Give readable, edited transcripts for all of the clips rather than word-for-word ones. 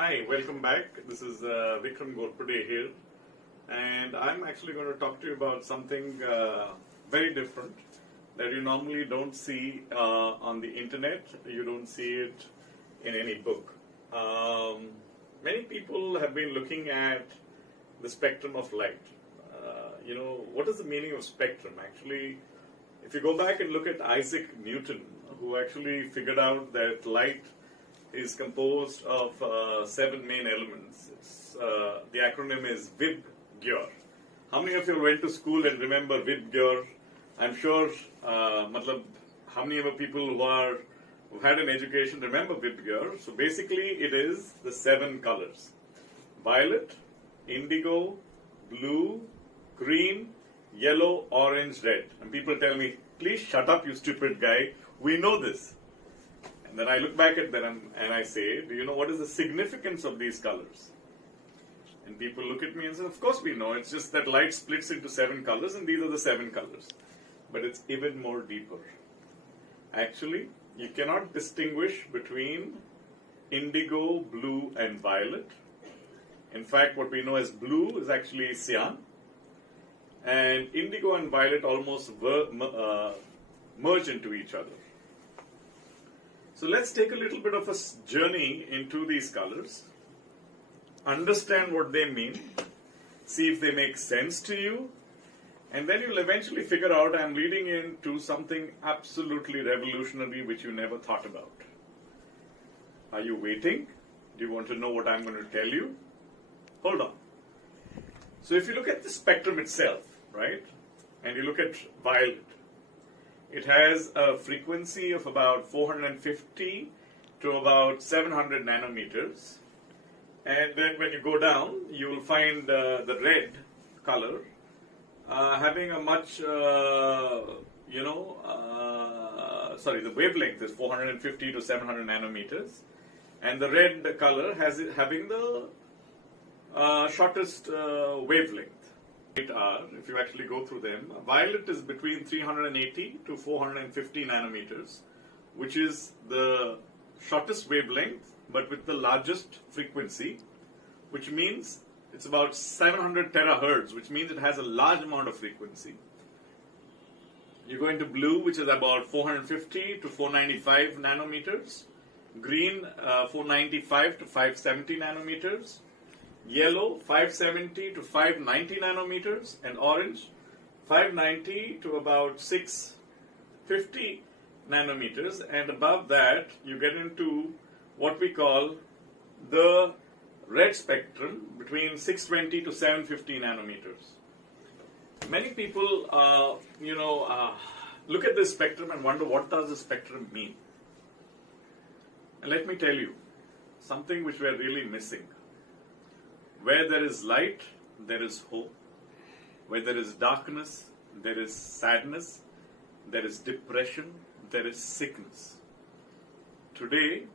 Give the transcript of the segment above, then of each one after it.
Hi, welcome back. This is vghorpade here, and I'm actually going to talk to you about something very different that you normally don't see on the internet. You don't see it in any book. Many people have been looking at the spectrum of light. What is the meaning of spectrum? Actually, if you go back and look at Isaac Newton, who actually figured out that light is composed of 7 main elements. The acronym is vghor. How many of you went to school and remember vghor? I'm sure, how many of the people who've had an education remember vghor? So basically, it is the 7 colors: violet, indigo, blue, green, yellow, orange, red. And people tell me, "Please shut up, you stupid guy. We know this." And then I look back at them and I say, do you know what is the significance of these colors? And people look at me and say, of course we know. It's just that light splits into 7 colors and these are the 7 colors. But it's even more deeper. Actually, you cannot distinguish between indigo, blue, and violet. In fact, what we know as blue is actually cyan. And indigo and violet almost merge into each other. So let's take a little bit of a journey into these colors, understand what they mean, see if they make sense to you, and then you'll eventually figure out I'm leading into something absolutely revolutionary which you never thought about. Are you waiting? Do you want to know what I'm going to tell you? Hold on. So if you look at the spectrum itself, right, and you look at violet, it has a frequency of about 450 to about 700 nanometers. And then when you go down, you will find the red color having a much, the wavelength is 450 to 700 nanometers. And the red color having the shortest wavelength. If you actually go through them, violet is between 380 to 450 nanometers, which is the shortest wavelength but with the largest frequency, which means it's about 700 terahertz, which means it has a large amount of frequency. You go into blue, which is about 450 to 495 nanometers, green 495 to 570 nanometers, yellow 570 to 590 nanometers, and orange 590 to about 650 nanometers. And above that you get into what we call the red spectrum between 620 to 750 nanometers. Many people look at this spectrum and wonder, what does the spectrum mean? And let me tell you something which we're really missing. Where there is light, there is hope. Where there is darkness, there is sadness, there is depression, there is sickness. Today,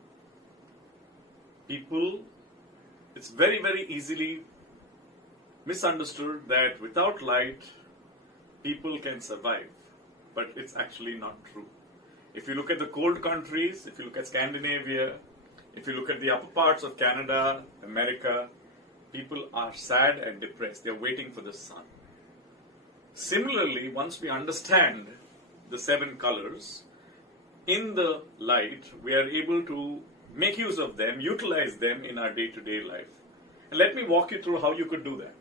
it's very, very easily misunderstood that without light, people can survive. But it's actually not true. If you look at the cold countries, if you look at Scandinavia, if you look at the upper parts of Canada, America, people are sad and depressed. They're waiting for the sun. Similarly, once we understand the 7 colors, in the light, we are able to make use of them, utilize them in our day-to-day life. And let me walk you through how you could do that.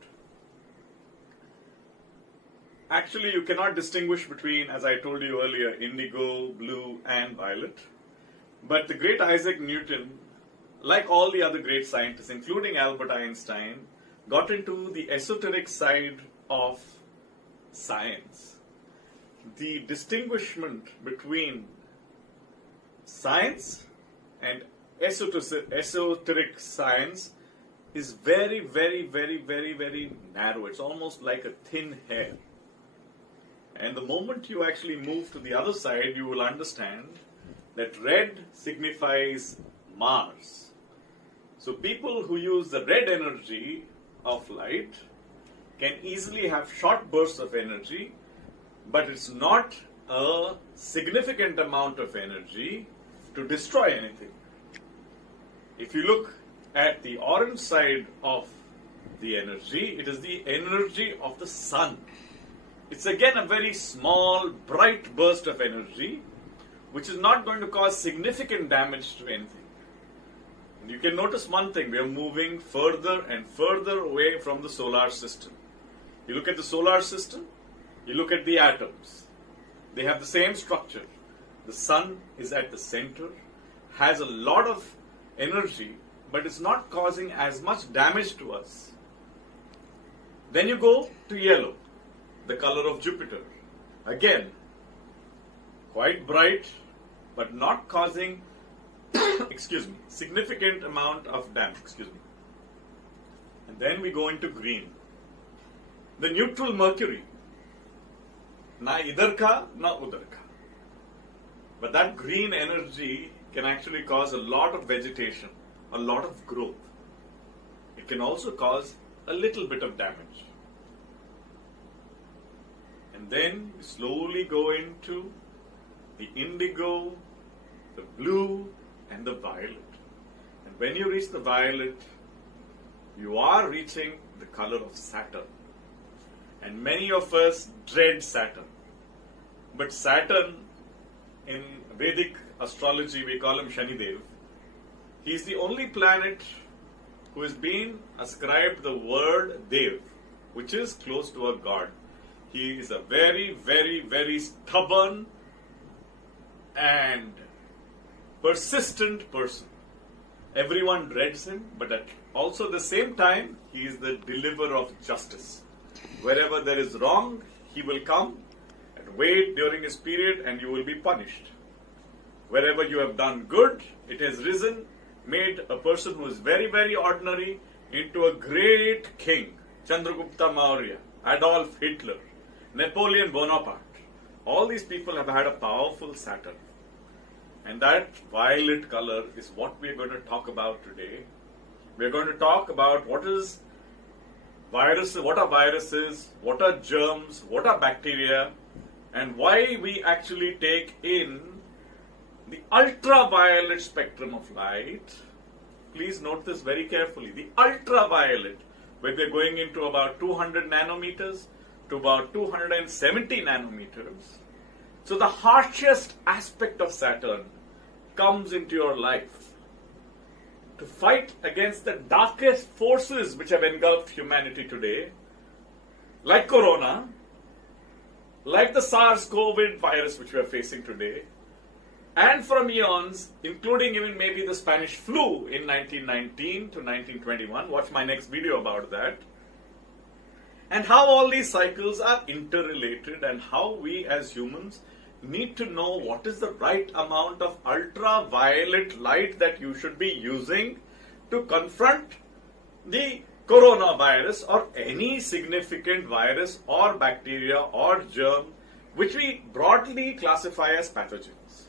Actually, you cannot distinguish between, as I told you earlier, indigo, blue, and violet. But the great Isaac Newton, like all the other great scientists, including Albert Einstein, got into the esoteric side of science. The distinguishment between science and esoteric science is very, very, very, very, very narrow. It's almost like a thin hair. And the moment you actually move to the other side, you will understand that red signifies Mars. So people who use the red energy of light can easily have short bursts of energy, but it's not a significant amount of energy to destroy anything. If you look at the the orange side of the energy, it is the energy of the sun. It's again a very small, bright burst of energy, which is not going to cause significant damage to anything. And you can notice one thing, we are moving further and further away from the solar system. You look at the solar system, you look at the atoms. They have the same structure. The sun is at the center, has a lot of energy, but it's not causing as much damage to us. Then you go to yellow, the color of Jupiter. Again, quite bright, but not causing significant amount of damage. And then we go into green. The neutral Mercury. Na idhar ka, na udhar ka. But that green energy can actually cause a lot of vegetation, a lot of growth. It can also cause a little bit of damage. And then we slowly go into the indigo, the blue, and the violet. And when you reach the violet, you are reaching the color of Saturn. And many of us dread Saturn. But Saturn, in Vedic astrology, we call him Shanidev. He is the only planet who has been ascribed the word Dev, which is close to a god. He is a very, very, very stubborn and persistent person. Everyone dreads him, but at also the same time, he is the deliverer of justice. Wherever there is wrong, he will come and wait during his period and you will be punished. Wherever you have done good, it has risen, made a person who is very, very ordinary into a great king. Chandragupta Maurya, Adolf Hitler, Napoleon Bonaparte. All these people have had a powerful Saturn. And that violet color is what we are going to talk about today. We are going to talk about what are viruses, what are germs, what are bacteria, and why we actually take in the ultraviolet spectrum of light. Please note this very carefully. The ultraviolet, where we are going into about 200 nanometers to about 270 nanometers. So the harshest aspect of Saturn comes into your life to fight against the darkest forces which have engulfed humanity today, like Corona, like the SARS-CoV virus which we are facing today, and from eons, including even maybe the Spanish flu in 1919 to 1921. Watch my next video about that. And how all these cycles are interrelated and how we as humans need to know what is the right amount of ultraviolet light that you should be using to confront the coronavirus or any significant virus or bacteria or germ which we broadly classify as pathogens.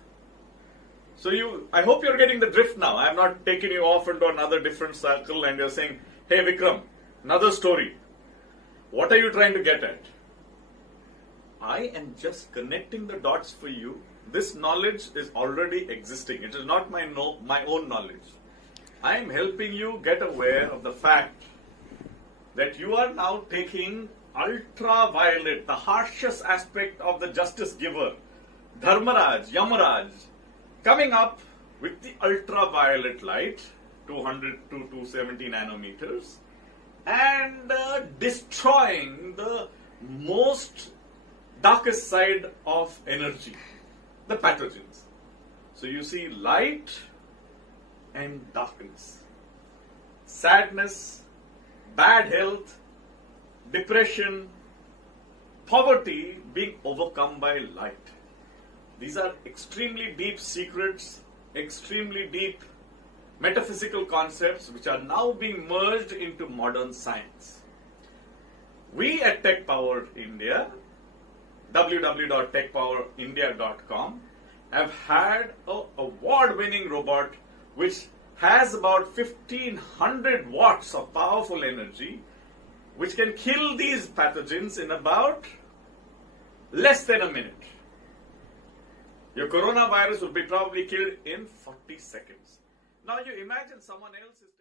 So I hope you're getting the drift now. I'm not taking you off into another different circle and you're saying, hey Vikram, another story. What are you trying to get at? I am just connecting the dots for you. This knowledge is already existing. It is not my own knowledge. I am helping you get aware of the fact that you are now taking ultraviolet, the harshest aspect of the justice giver, Dharmaraj, Yamaraj, coming up with the ultraviolet light, 200 to 270 nanometers, and destroying the most darkest side of energy, the pathogens. So you see light and darkness, sadness, bad health, depression, poverty being overcome by light. These are extremely deep secrets, extremely deep metaphysical concepts which are now being merged into modern science. We at Tech Power India, www.techpowerindia.com, have had an award-winning robot which has about 1500 watts of powerful energy which can kill these pathogens in about less than a minute. Your coronavirus will be probably killed in 40 seconds. Now you imagine someone else is